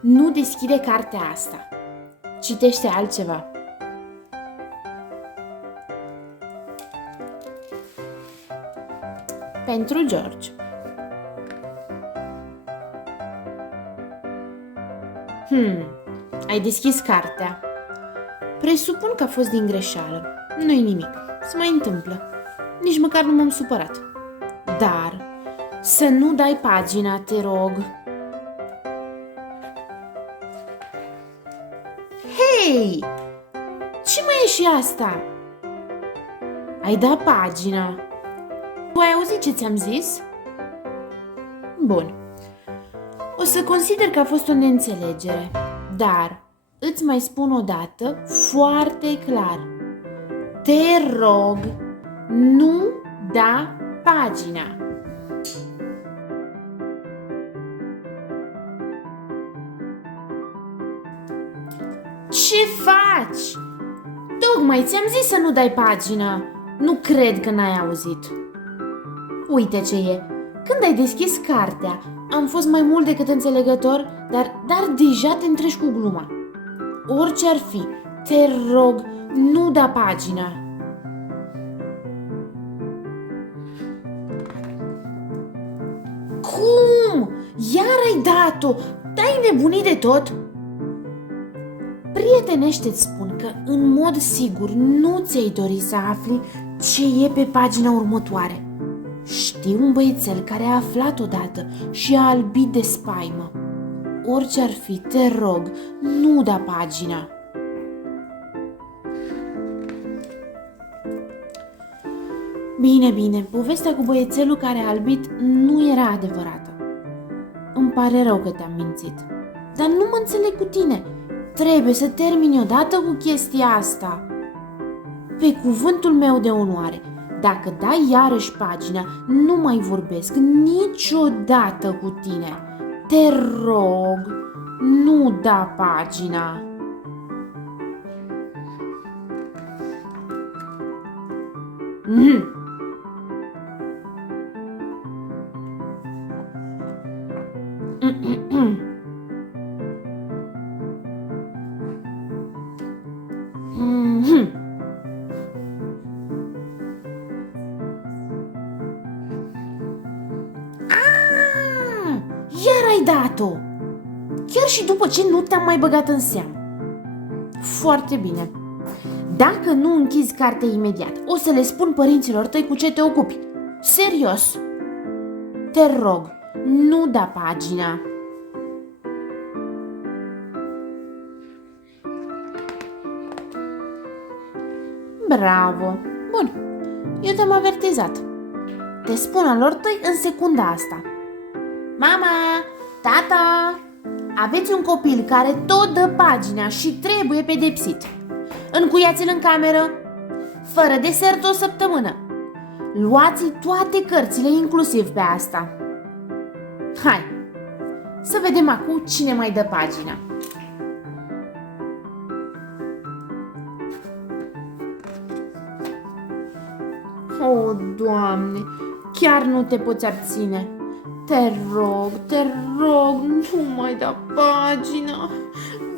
nu deschide cartea asta. Citește altceva. Pentru George. Ai deschis cartea. Presupun că a fost din greșeală. Nu-i nimic. Se mai întâmplă. Nici măcar nu m-am supărat. Dar să nu dai pagina, te rog. Hei! Ce mai e și asta? Ai dat pagina. Tu ai auzit ce ți-am zis? Bun. O să consider că a fost o neînțelegere, dar îți mai spun o dată foarte clar. Te rog, nu da pagina. Ce faci? Tocmai ți-am zis să nu dai pagina. Nu cred că n-ai auzit. Uite ce e. Când ai deschis cartea, am fost mai mult decât înțelegător, dar deja te întrești cu gluma. Orice ar fi, te rog, nu da pagina. Cum? Iar ai dat-o? Te-ai nebunit de tot? Prietenește-ți spun că, în mod sigur, nu ți-ai dori să afli ce e pe pagina următoare. Știu un băiețel care a aflat odată și a albit de spaimă. Orice ar fi, te rog, nu da pagina. Bine, povestea cu băiețelul care a albit nu era adevărată. Îmi pare rău că te-am mințit, dar nu mă înțeleg cu tine. Trebuie să termini odată cu chestia asta. Pe cuvântul meu de onoare, dacă dai iarăși pagina, nu mai vorbesc niciodată cu tine. Te rog, nu da pagina. Iar ai dat-o! Chiar și după ce nu te-am mai băgat în seamă. Foarte bine. Dacă nu închizi cartea imediat, o să le spun părinților tăi cu ce te ocupi. Serios. Te rog, nu da pagina. Bravo. Bun. Eu te-am avertizat. Te spun alor tăi în secunda asta. Mama, tata, aveți un copil care tot dă pagina și trebuie pedepsit. Încuiați-l în cameră, fără desert o săptămână. Luați toate cărțile, inclusiv pe asta. Hai, să vedem acum cine mai dă pagina. O, Doamne, chiar nu te poți abține. Te rog, nu mai da pagina.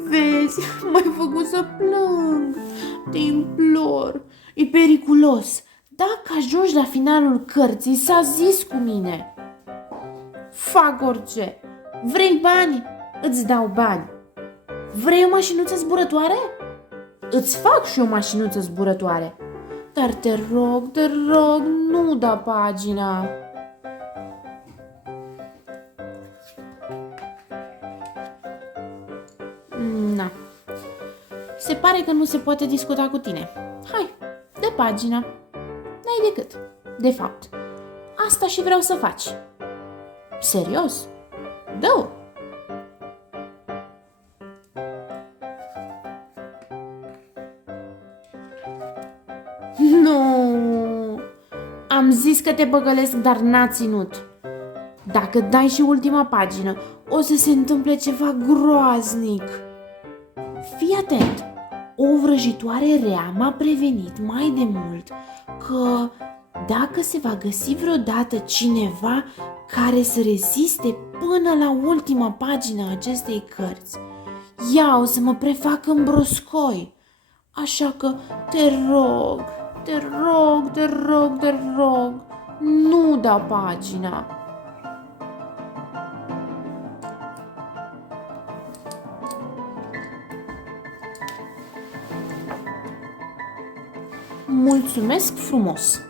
Vezi, m-ai făcut să plâng. Te implor, e periculos. Dacă ajungi la finalul cărții, s-a zis cu mine. Fac orice. Vrei bani? Îți dau bani. Vrei o mașinuță zburătoare? Îți fac și o mașinuță zburătoare. Dar te rog, nu da pagina. Na. Se pare că nu se poate discuta cu tine. Hai, dă pagina. N-ai decât. De fapt, asta și vreau să faci. Serios? Dă-o. Nu. Am zis că te băgălesc, dar n-a ținut. Dacă dai și ultima pagină, o să se întâmple ceva groaznic. Fii atent! O vrăjitoare rea m-a prevenit mai de mult că Dacă se va găsi vreodată cineva care să reziste până la ultima pagină a acestei cărți, ea o să mă prefac în broscoi. Așa că te rog, te rog, te rog, te rog, nu da pagina. Mulțumesc frumos!